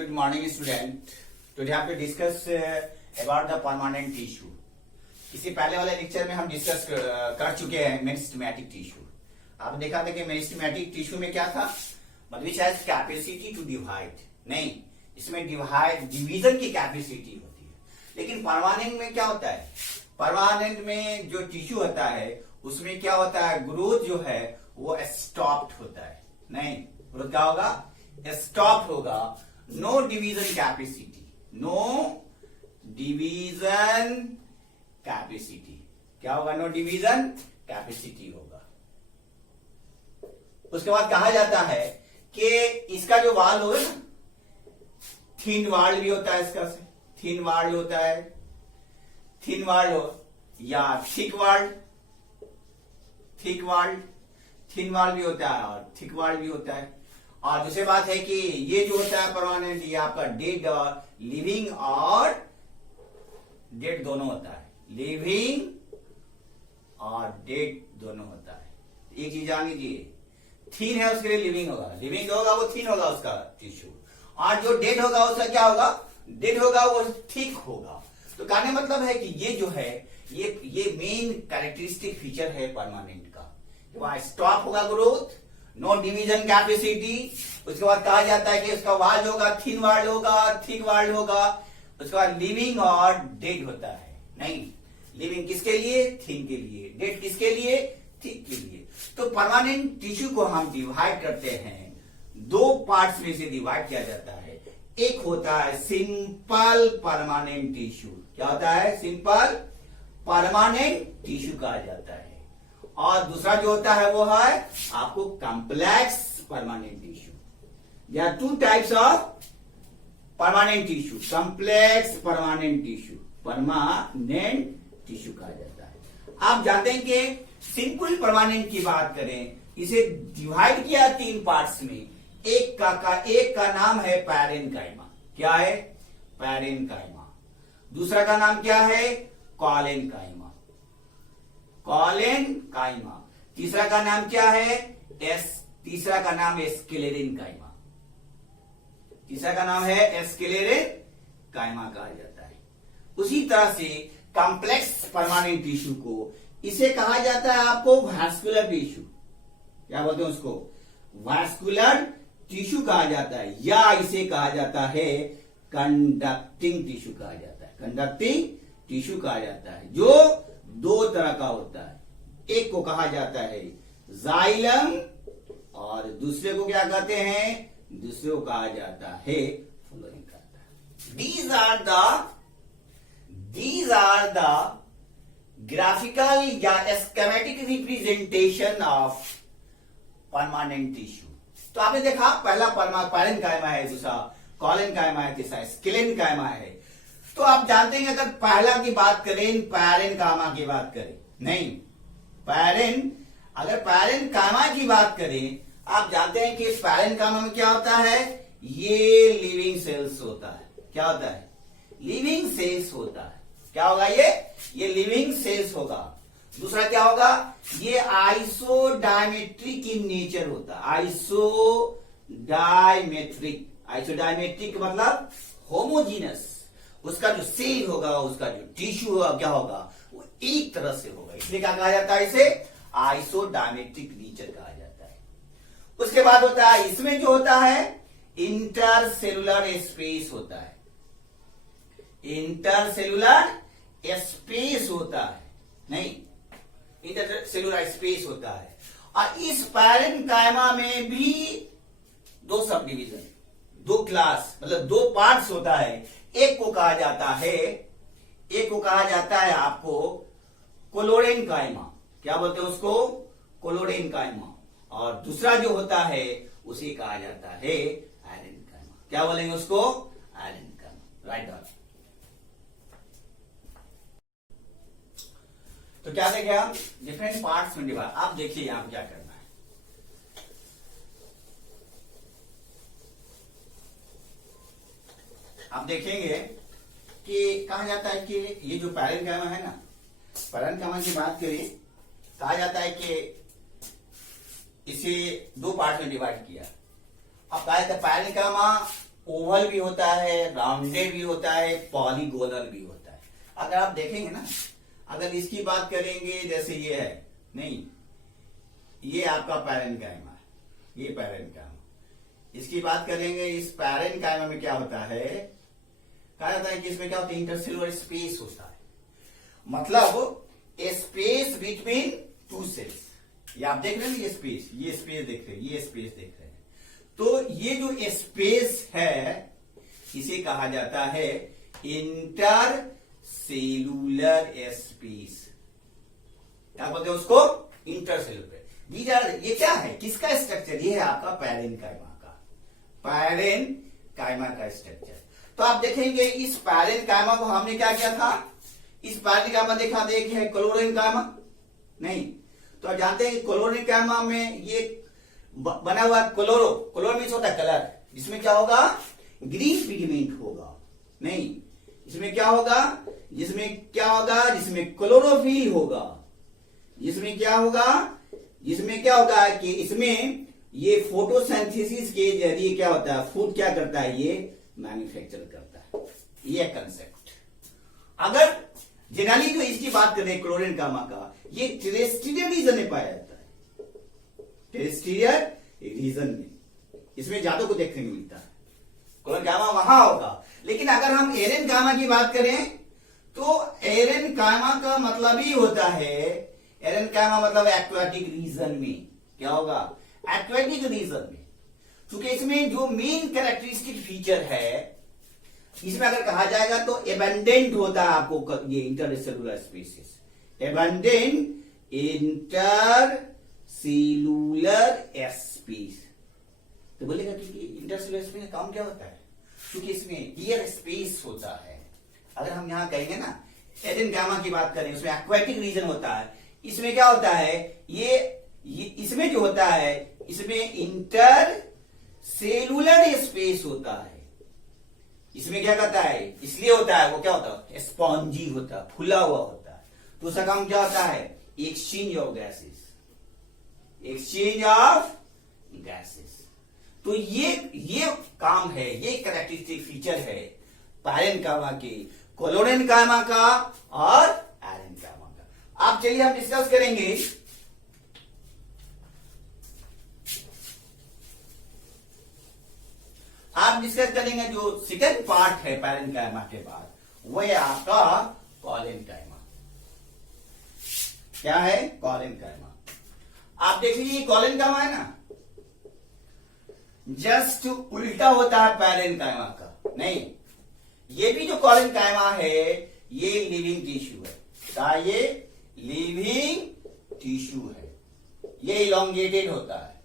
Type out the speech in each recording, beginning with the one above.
good morning, student. Today have to discuss about the permanent tissue. इससे पहले वाले lecture में हम डिस्कस कर चुके हैं मेरिस्टेमेटिक टिश्यू. आपने देखा था कि मेरिस्टेमेटिक टिश्यू में क्या था, मतलब which has capacity to divide. नहीं, इसमें डिवीजन की कैपेसिटी होती है. लेकिन परमानेंट में क्या होता है? परमानेंट में जो टिश्यू होता है उसमें क्या होता है, ग्रोथ जो है वो स्टॉप्ड होता है. नहीं, ग्रोथ क्या होगा? स्टॉप होगा. No division capacity, no division capacity. क्या होगा? नो डिवीजन कैपेसिटी होगा. उसके बाद कहा जाता है कि इसका जो वाल होगा ना, थिन वाल भी होता है इसका से. थिन वाल होता है, थिन वाल हो या थिक वाल. थिक वाल, थिन वाल भी होता है और थिक वाल भी होता है. और दूसरी बात है कि ये जो होता है परमानेंट, ये आपका डेड और लिविंग और डेड दोनों होता है. लिविंग और डेड दोनों होता है. एक चीज जान लीजिए, थिन है उसके लिए लिविंग होगा, लिविंग होगा वो थिन होगा उसका टिश्यू. और जो डेड होगा उसका क्या होगा? डेड होगा वो थिक होगा. तो कहने मतलब है कि ये जो है ये मेन कैरेक्टरिस्टिक फीचर है परमानेंट का. वहां स्टॉप होगा ग्रोथ, नो डिवीजन कैपेसिटी. उसके बाद कहा जाता है कि उसका वाल होगा, थिन वाल होगा, थिक वाल होगा. उसके बाद लिविंग और डेड होता है. नहीं, लिविंग किसके लिए? थिन के लिए. डेड किसके लिए? थिक के लिए. तो परमानेंट टिश्यू को हम डिवाइड करते हैं, दो पार्ट्स में से डिवाइड किया जाता है. एक होता है सिंपल परमानेंट टिश्यू. क्या होता है? सिंपल परमानेंट टिश्यू कहा जाता है. और दूसरा जो होता है वो है आपको complex permanent tissue. There are two types of permanent tissue. Complex permanent tissue, permanent tissue कहा जाता है. आप जानते हैं कि सिंपल परमानेंट की बात करें, इसे डिवाइड किया तीन पार्ट्स में. एक का नाम है पैरेन्काइमा. क्या है? पैरेन्काइमा. दूसरा का नाम क्या है? कॉलेनकाइमा. कॉलेनकाइमा. तीसरा का नाम क्या है? तीसरा का नाम है स्क्लेरेनकाइमा. तीसरा का नाम है स्क्लेरेनकाइमा कहा जाता है. उसी तरह से कॉम्प्लेक्स परमानेंट टिश्यू को इसे कहा जाता है आपको वैस्कुलर टिश्यू. क्या बोलते हैं उसको? वैस्कुलर टिश्यू कहा जाता है, या इसे कहा जाता है कंडक्टिंग टिश्यू कहा जाता है. कंडक्टिंग टिश्यू कहा जाता है, जो दो तरह का होता है. एक को कहा जाता है जाइलम और दूसरे को क्या कहते हैं? दूसरे को कहा जाता है फ्लोएम कहता है. These are the graphical या schematic representation of permanent tissue. तो आपने देखा, पहला पैरेन्काइमा है, दूसरा कॉलेनकाइमा है, तीसरा स्क्लेरेनकाइमा है. तो आप जानते हैं अगर पहला की बात करें, पैरेन्काइमा की बात करें, नहीं अगर पैरेन्काइमा की बात करें, आप जानते हैं कि पैरेन्काइमा में क्या होता है? ये लिविंग सेल्स होता है. क्या होता है? लिविंग सेल्स होता है. क्या होगा? ये लिविंग सेल्स होगा. दूसरा क्या होगा? ये आइसोडायमेट्रिक इन नेचर होता है. आइसोडायमेट्रिक मतलब होमोजीनस. उसका जो सेल होगा, उसका जो टिश्यू होगा, क्या होगा? वो एक तरह से होगा. इसलिए क्या कहा जाता है? इसे आइसोडायमेट्रिक नेचर कहा जाता है. उसके बाद होता है, इसमें जो होता है इंटरसेलुलर स्पेस होता है. इंटरसेलुलर स्पेस होता है. नहीं, इंटरसेलुलर स्पेस होता है. और इस पैरेन्काइमा में भी दो सब डिवीजन, दो क्लास, मतलब दो पार्ट्स होता है. एक को कहा जाता है आपको कोलोरेनकाइमा. क्या बोलते हैं उसको? कोलोरेनकाइमा. और दूसरा जो होता है उसे कहा जाता है एरेनकाइमा. क्या बोलेंगे उसको? एरेनकाइमा. Right on. तो क्या देखें हम? डिफरेंट पार्ट्स में डिवाइड. आप देखिए यहां क्या करना है. आप देखेंगे कि कहा जाता है कि ये जो पैरेन्काइमा है ना, पैरेन्काइमा की बात करें, कहा जाता है कि इसे दो पार्ट में डिवाइड किया. अब कहा जाता है पैरेन्काइमा ओवल भी होता है, राउंडेड भी होता है, पॉलीगोनल भी होता है। अगर आप देखेंगे ना, अगर इसकी बात करेंगे जैसे ये है, नहीं ये आपका पैरेन्काइमा है, ये पैरेन्काइमा। इसकी बात करेंगे, इस पैरेन्काइमा में क्या होता है, कहा जाता है कि इसमें क्या होता है, इंटरसेलुलर स्पेस होता है, मतलब ए स्पेस बिटवीन टू सेल्स। ये आप देख रहे हैं, ये स्पेस देख रहे हैं, ये स्पेस देख रहे हैं। तो ये जो स्पेस है इसे कहा जाता है इंटर सेलुलर स्पेस। क्या बोलते हैं उसको, इंटरसेलुलर। ये क्या है, किसका स्ट्रक्चर, ये है आपका पैरेन्काइमा का, पैरेन्काइमा का स्ट्रक्चर। तो आप देखेंगे इस पैरेन्काइमा को हमने क्या किया था, इस पैरेन्काइमा देखा देख है क्लोरेन्काइमा, नहीं तो आप जानते हैं क्लोरेन्काइमा में ये बना हुआ क्लोरो मीन्स होता है कलर, इसमें क्या होगा, ग्रीन पिगमेंट होगा, नहीं इसमें क्या होगा, जिसमें क्लोरोफिल होगा, जिसमें क्या होगा कि इसमें ये फोटोसिंथेसिस के जरिए क्या होता है, फूड क्या करता है, ये मैन्युफैक्चर करता है, ये कंसेप्ट। अगर जनरली जो इसकी बात करें क्लोरेन्काइमा का, ये टेरेस्ट्रियल रीजन में पाया जाता है, टेरेस्ट्रियल रीजन में, इसमें ज्यादा को देखने को मिलता है, क्लोरेन्काइमा वहां होगा। लेकिन अगर हम एरेन्काइमा की बात करें तो एरेन्काइमा का मतलब ही होता है, एरेन्काइमा मतलब एक्वाटिक रीजन में, क्या होगा, एक्वाटिक रीजन में। क्योंकि इसमें जो मेन कैरेक्टरिस्टिक फीचर है, इसमें अगर कहा जाएगा तो एबंडेंट होता है आपको ये intercellular spaces, abundant intercellular space. तो बोलेगा कि इंटरसेलुलर स्पेस का काम क्या होता है, क्योंकि इसमें एयर स्पेस होता है। अगर हम यहां कहेंगे ना, एरेन्काइमा की बात करें, उसमें एक्वाटिक रीजन होता है, इसमें क्या होता है, ये इसमें जो होता है, इसमें इंटर सेलुलर स्पेस होता है। इसमें क्या करता है, इसलिए होता है, वो क्या होता है, स्पॉन्जी होता है, फुला हुआ होता है। तो उसका काम क्या होता है, exchange of gases, exchange of gases. तो ये काम है, ये कैरेक्टरिस्टिक फीचर है पैरेन्काइमा के, क्लोरेन्काइमा का और एरेन्काइमा का। आप चलिए हम डिस्कस करेंगे जो सेकंड पार्ट है पैरेन्काइमा के बाद, वो है आपका कोलेन्काइमा। क्या है, कोलेन्काइमा। आप देख लीजिए कोलेन्काइमा है ना, जस्ट उल्टा होता है पैरेन्काइमा का, नहीं ये भी जो कोलेन्काइमा है ये लिविंग टिश्यू है, क्या ये लिविंग टिश्यू है, ये इलोंगेटेड होता है,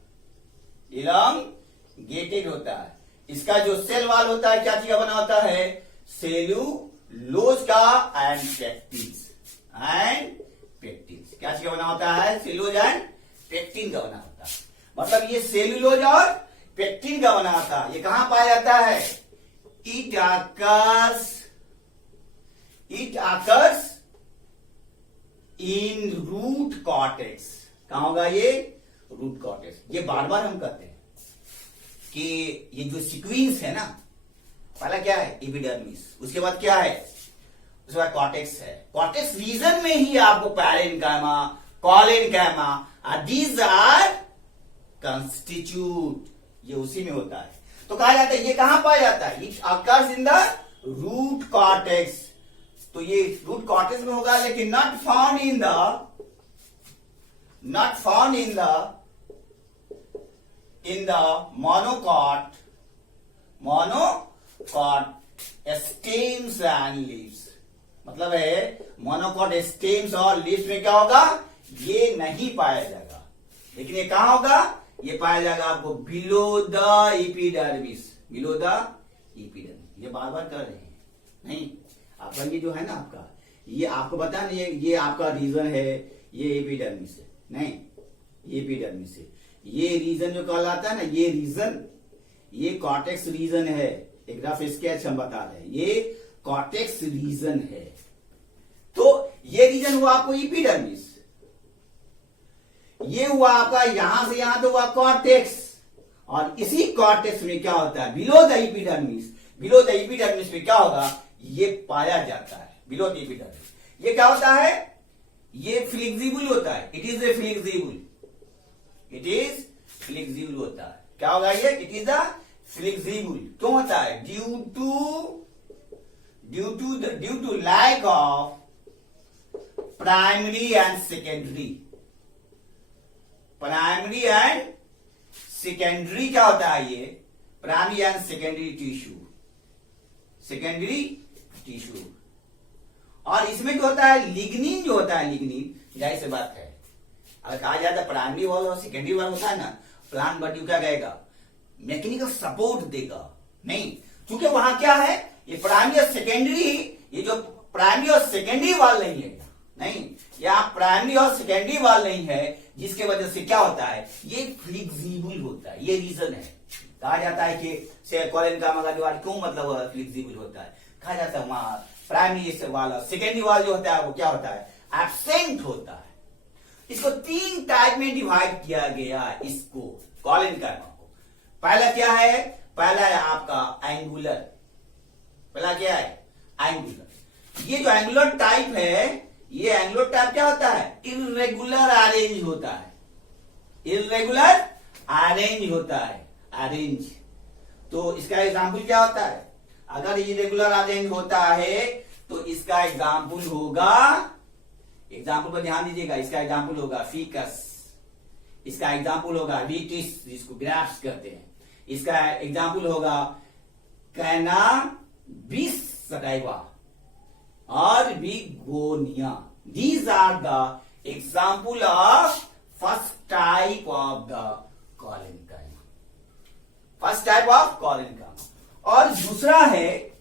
इलोंगेटेड होता है। इसका जो सेल वॉल होता है क्या चीज का बना होता है, सेलुलोज का एंड पेक्टिन, क्या चीज का बना होता है, सेलुलोज एंड पेक्टिन का बना होता है। मतलब ये सेलुलोज और पेक्टिन का बना होता है। ये कहां पाया जाता है, it occurs in root cortex. कहां होगा ये, रूट कॉर्टेक्स। ये बार बार हम कहते हैं कि ये जो सीक्वेंस है ना, पहला क्या है एपिडर्मिस, उसके बाद क्या है, उसके बाद कॉर्टेक्स है। कॉर्टेक्स रीजन में ही आपको parenchyma, collenchyma, these are constitute, ये उसी में होता है। तो कहा जाता है ये कहां पाया जाता है, it occurs in the root cortex. तो ये रूट कॉर्टेक्स में होगा, लेकिन not found in the monocot stems and leaves. मतलब है मोनोकॉट स्टेम्स और लीव्स में क्या होगा, ये नहीं पाया जाएगा। लेकिन ये कहां होगा, ये पाया जाएगा आपको below the epidermis, below the epidermis. ये बार बार कर रहे हैं, नहीं आपका ये जो है ना, आपका ये आपको पता नहीं है, ये आपका रीजन है, ये एपिडर्मिस है, नहीं ये एपिडर्मिस है। ये रीजन जो कहलाता है ना, ये रीजन, ये कॉर्टेक्स रीजन है। एक रफ स्केच हम बता रहे हैं, ये कॉर्टेक्स रीजन है। तो ये रीजन हुआ आपको एपिडर्मिस, ये हुआ आपका यहां से यहां तो हुआ कॉर्टेक्स, और इसी कॉर्टेक्स में क्या होता है, below the epidermis, below the epidermis में क्या होगा, ये पाया जाता है। बिलो द एपिडर्मिस ये क्या होता है, ये फ्लेक्सिबल होता है, it is a flexible, it is flexible होता है। क्या होगा ये, इट इज अ फ्लेक्सिबल। क्यों होता है, due to lack of primary and secondary, primary and secondary क्या होता है ये, primary and secondary tissue, secondary tissue. और इसमें जो होता है लिग्निन, जो होता है लिग्निन, जाहिर सी बात है अगर कहा जाता है प्राइमरी वाल और सेकेंडरी वाल होता है ना, प्लांट बॉडी क्या कहेगा, मैकेनिकल सपोर्ट देगा, नहीं, क्योंकि वहां क्या है, ये प्राइमरी और सेकेंडरी, ये जो प्राइमरी और सेकेंडरी वाल नहीं है, नहीं, यहाँ प्राइमरी और सेकेंडरी वाल नहीं है, जिसके वजह से क्या होता है, ये फ्लेक्सिबल होता है। ये रीजन है, कहा जाता है कि कॉलन का मगा दीवार क्यों मतलब फ्लेक्सिबल होता है, कहा जाता है वहां प्राइमरी वाल और सेकेंडरी वाल जो होता है वो क्या होता है, एब्सेंट होता है। इसको 3 टाइप में डिवाइड किया गया, इसको कॉलन का को। पहला क्या है, पहला है आपका एंगुलर, पहला क्या है, एंगुलर। ये जो एंगुलर टाइप है, ये एंगुलर टाइप क्या होता है, इर्रेगुलर अरेंज होता है, इर्रेगुलर अरेंज होता है, अरेंज। तो इसका एग्जाम्पल क्या होता है, अगर इरेगुलर अरेंज होता है तो इसका एग्जाम्पल होगा, एग्जाम्पल पर ध्यान दीजिएगा, इसका एग्जाम्पल होगा फीकस, इसका एग्जाम्पल होगा वीटिस जिसको ग्राफ्स कहते हैं, इसका एग्जाम्पल होगा कैनाबिस सटाइवा और begonia. These are the example of first type of the collenchyma, first type of collenchyma. और दूसरा है,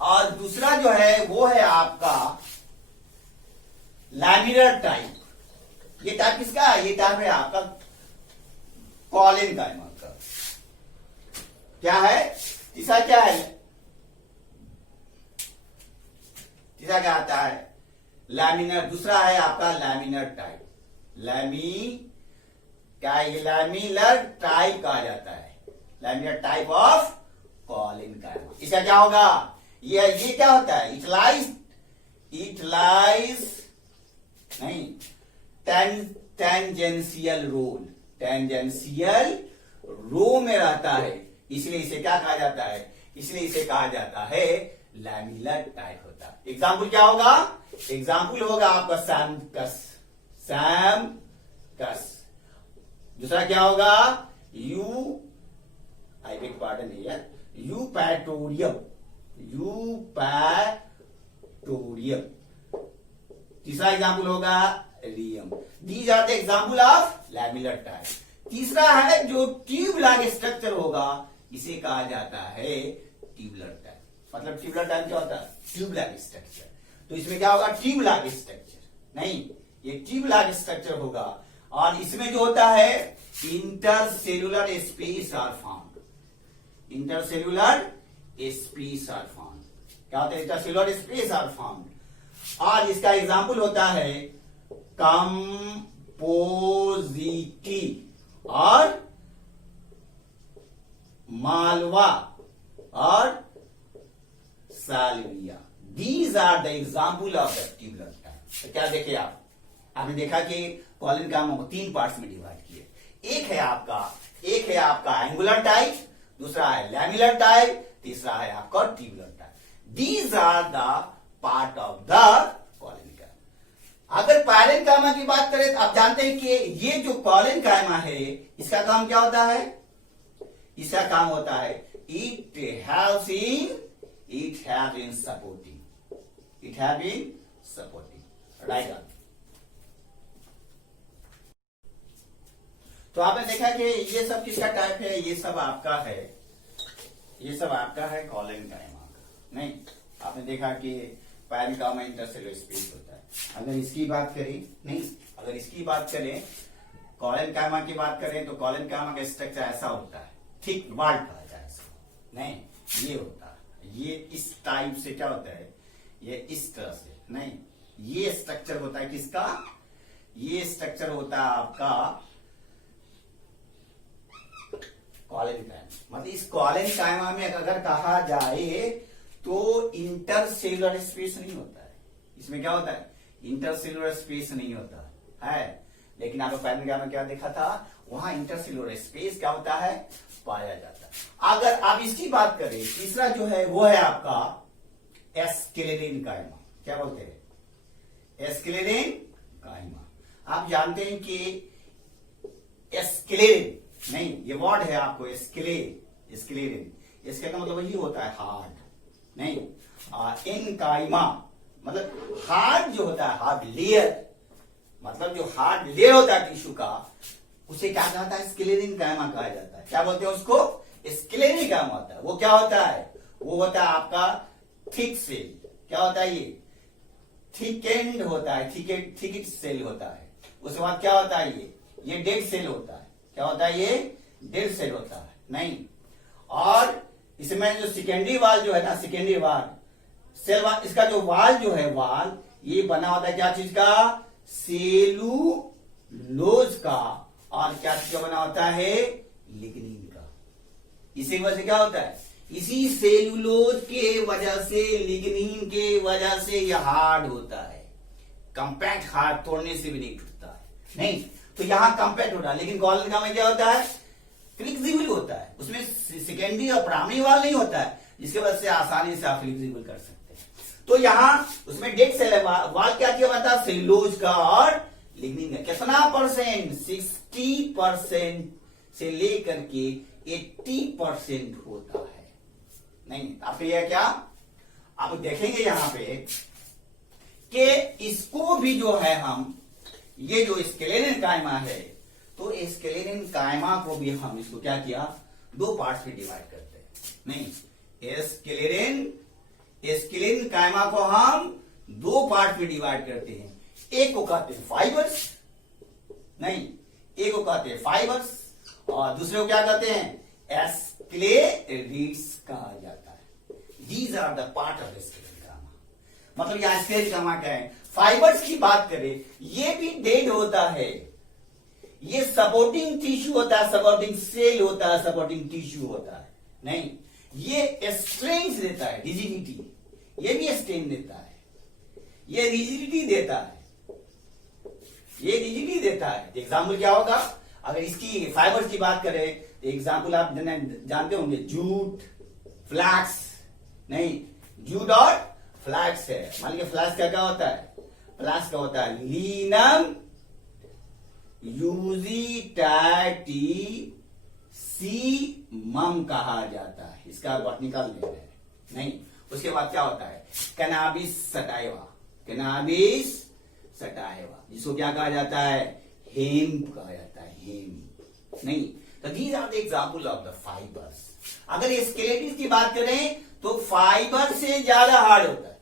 और दूसरा जो है वो है आपका लैमिनर टाइप। ये टाइप किसका है, ये टाइप है आपका कॉलन काइमा का। क्या है, तीसरा क्या है, तीसरा क्या आता है, लैमिनर। दूसरा है आपका लैमिनर टाइप, क्या है, लैमिनर टाइप कहा जाता है, लैमिनर टाइप ऑफ कॉलन काइमा। इसका क्या होगा, ये क्या होता है, इट लाइज नहीं, टेंजेंशियल रोल, टेंजेंशियल रो में रहता है, इसलिए इसे क्या कहा जाता है, इसलिए इसे कहा जाता है लैमिनर टाइप होता है। एग्जाम्पल क्या होगा, एग्जाम्पल होगा आपका सैमकस, सैमकस। दूसरा क्या होगा, I beg pardon here, eupatorium, eupatorium. तीसरा एग्जाम्पल होगा रियम। These are the example of laminar type. तीसरा है जो ट्यूब लाइक स्ट्रक्चर होगा, इसे कहा जाता है ट्यूबुलर टाइप। मतलब ट्यूबुलर टाइप क्या होता है, ट्यूब लाइक स्ट्रक्चर। तो इसमें क्या होगा, ट्यूब लाइक स्ट्रक्चर नहीं, ये ट्यूब लाइक स्ट्रक्चर होगा। और इसमें जो होता है intercellular space are found, intercellular space are found. क्या होता है, इंटरसेल्युलर स्पेस आर फाउंड। और इसका एग्जाम्पल होता है कंपोजिटी और मालवा और salvia. These are the example of the tubular type. तो क्या देखे आपने देखा कि कॉलन काइमा को 3 पार्ट्स में डिवाइड किए। एक है आपका एंगुलर टाइप, दूसरा है लैमिनर टाइप, तीसरा है आपका tubular type. These are the part of the collenchyma. अगर कॉलन काइमा की बात करें तो आप जानते हैं कि ये जो कॉलन काइमा है इसका काम क्या होता है, इसका काम होता है it haves in supporting, right. तो आपने देखा कि ये सब किसका टाइप है, ये सब आपका है, ये सब आपका है कॉलन काइमा का। नहीं, आपने देखा कि पैरल काइमा इंटरसेल्युलर स्पेस होता है। अगर इसकी बात करें, नहीं, अगर इसकी बात करें, कॉलन काइमा की बात करें तो कॉलन काइमा का स्ट्रक्चर ऐसा होता है, थिक वॉल कहा जाए इसको। नहीं, ये होता है, ये इस टाइप से क्या होता है, ये इस तरह से नहीं, ये स्ट्रक्चर होता है किसका, ये स्ट्रक्चर होता है आपका कॉलन कायमा, मतलब इस कॉलन कायमा में अगर कहा जाए तो इंटरसेलुलर स्पेस नहीं होता है। इसमें क्या होता है? इंटरसेलुलर स्पेस नहीं होता है। लेकिन आपको पैरेंट में क्या देखा था? वहां इंटरसेलुलर स्पेस क्या होता है? पाया जाता है। अगर आप इसकी बात करें, तीसरा जो है वो है आपका एस्केलेरेन कायमा। क्या बोलते हैं? एस्केलेरेन कायमा। आप जानते हैं कि एस्केलेरेन नहीं, ये वर्ड है आपको एस्केलेरेन, इसका का मतलब वही होता है हार्ड नहीं। इन कायमा मतलब हार्ड जो होता है, हार्ड लेयर, मतलब जो हार्ड लेयर होता है टिश्यू का, उसे क्या कहता है? स्क्लेरिन कायमा कहा जाता है। क्या बोलते हैं उसको? स्क्लेरिन कायमा होता है। वो क्या होता है? वो होता है आपका थिक सेल। क्या होता है? ये थिकेंड होता है, थिकेड सेल होता है। उसके बाद क्या होता है? ये डेड सेल होता है। क्या होता है? ये डेड सेल होता है नहीं। और इसमें जो सेकेंडरी वाल जो है ना, सेकेंडरी वाल सेल वाल, इसका जो वाल जो है, वाल ये बना होता है क्या चीज का? सेलुलोज का। और क्या चीज का बना होता है? लिग्निन का। इसी वजह से क्या होता है? इसी सेलुलोज के वजह से, लिग्निन के वजह से यह हार्ड होता है। कंपैक्ट हार्ड तोड़ने से भी नहीं टूटता है नहीं। तो यहां कंपैक्ट होता है, लेकिन कॉलन का में क्या होता है? फ्लेक्सिबल होता है। उसमें सेकेंडरी और प्राइमरी वाल नहीं होता है, जिसके वजह से आसानी से आप फ्लेक्सिबल कर सकते हैं। तो यहां उसमें डेड सेल है, वाल क्या किया जाता है? सेलुलोज का और लिग्निन का। कितना परसेंट? 60% से लेकर के 80% होता है नहीं। आप ये क्या आप देखेंगे यहां पे कि इसको भी जो है हम, ये जो स्क्लेरेन कायमा है, तो स्क्लेरेन कायमा को भी हम इसको क्या किया? दो पार्ट्स में डिवाइड करते हैं नहीं। स्क्लेरेन कायमा को हम दो पार्ट में डिवाइड करते हैं। एक को कहते हैं फाइबर्स नहीं, एक को कहते हैं फाइबर्स, और दूसरे को क्या कहते हैं? स्क्लेरिड्स कहा जाता है। These are the part of sclerenchyma. मतलब यहां स्क्लेरेन कायमा क्या है? फाइबर्स की बात करें, ये भी डेड होता है। ये सपोर्टिंग टिश्यू होता है, सपोर्टिंग सेल होता है, सपोर्टिंग टिश्यू होता है नहीं। ये स्ट्रेंथ देता है, रिजिडिटी, ये भी स्ट्रेंथ देता है, ये रिजिडिटी देता है, ये रिजिडिटी देता है। एग्जाम्पल क्या होगा? अगर इसकी फाइबर्स की बात करें, एग्जाम्पल आप जानते होंगे, जूट, फ्लैक्स नहीं, जूट और फ्लैक्स है। मान लीजिए फ्लैक्स का क्या होता है? फ्लैक्स का होता है लीनम यूजिटैटिसीमम कहा जाता है। इसका बॉटनिकल नेम है नहीं। उसके बाद क्या होता है? कैनाबिस सटाइवा, कैनाबिस सटाइवा, जिसको क्या कहा जाता है? हेम्प कहा जाता है, हेम्प नहीं। तो these are the example of the fibres. अगर ये स्केलेटन की बात करें तो फाइबर से ज्यादा हार्ड होता है।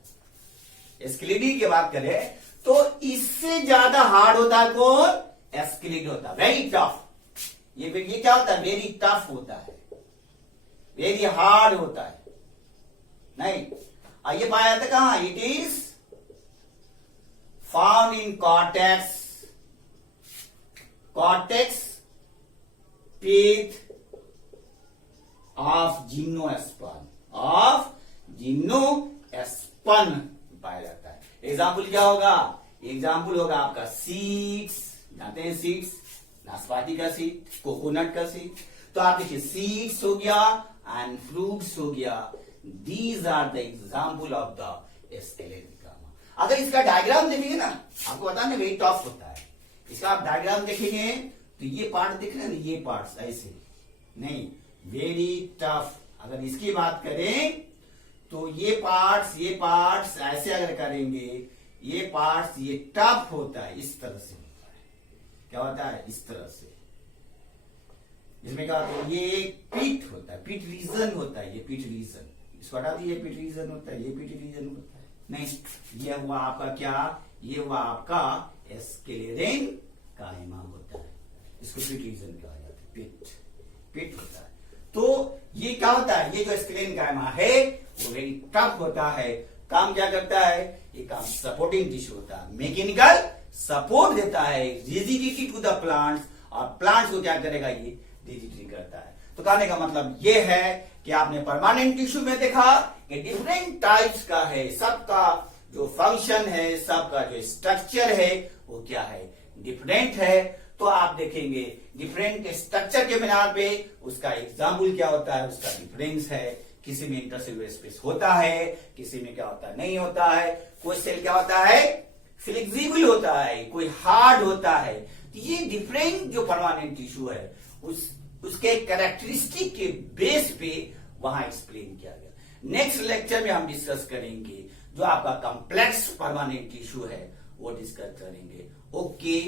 स्केलेटन की बात करें तो इससे ज्यादा हार्ड होता है कौन? स्केलेटन होता है, वेरी टफ। ये क्या होता है? वेरी टफ होता है, वेरी हार्ड होता है नहीं। ये पाया जाता कहां? It is found in cortex pith of gymnosperm पाया जाता है। एग्जाम्पल क्या होगा? एग्जाम्पल होगा आपका सीड्स, जानते हैं सीड्स, नाशपाती का सीड, कोकोनट का सीड। तो आप देखिए सीड्स हो गया एंड फ्रूट्स हो गया। These are the example of the skeleton कायमा। अगर इसका डायग्राम देखेंगे ना, आपको पता ना वेरी टफ होता है। इसका आप डायग्राम देखेंगे तो ये पार्ट दिख रहे हैं ना, ये पार्ट्स ऐसे नहीं, वेरी टफ। अगर इसकी बात करें तो ये पार्ट्स ऐसे अगर करेंगे, ये पार्ट्स ये टफ होता है, इस तरह से होता है। क्या होता है? इस तरह से। इसमें क्या होता है? ये पीठ होता है, पीठ रीजन होता है, ये पीठ रीजन। इसको हटा दिए, पीठ रीजन होता है, ये पीठ रीजन होता है नहीं। ये हुआ आपका क्या? ये हुआ आपका स्केलेटन कायमा होता है। इसको पीठ रीजन कहा जाता है, पीठ होता है। तो ये क्या होता है? ये जो स्केलेटन कायमा है वो वेरी टफ होता है। काम क्या करता है? ये काम सपोर्टिंग टिश्यू होता है, मैकेनिकल सपोर्ट देता है, रिजिडिटी टू द प्लांट्स, और प्लांट्स को क्या करेगा? ये रिजिडिटी करता है। तो कहने का मतलब ये है कि आपने परमानेंट टिश्यू में देखा कि डिफरेंट टाइप्स का है, सबका जो फंक्शन है, सबका जो स्ट्रक्चर है वो क्या है, डिफरेंट है। तो आप देखेंगे डिफरेंट स्ट्रक्चर के बिना पे उसका एग्जाम्पल क्या होता है, उसका डिफरेंस है। किसी में इंटरसेलुलर स्पेस होता है, किसी में क्या होता है, नहीं होता है। कोई सेल क्या होता है, फ्लेक्सिबल होता है, कोई हार्ड होता है। तो ये डिफरेंट जो परमानेंट टिश्यू है उसके कैरेक्टरिस्टिक के बेस पे वहां एक्सप्लेन किया गया। नेक्स्ट लेक्चर में हम डिस्कस करेंगे जो आपका कॉम्प्लेक्स परमानेंट टिश्यू है वो डिस्कस करेंगे। ओके।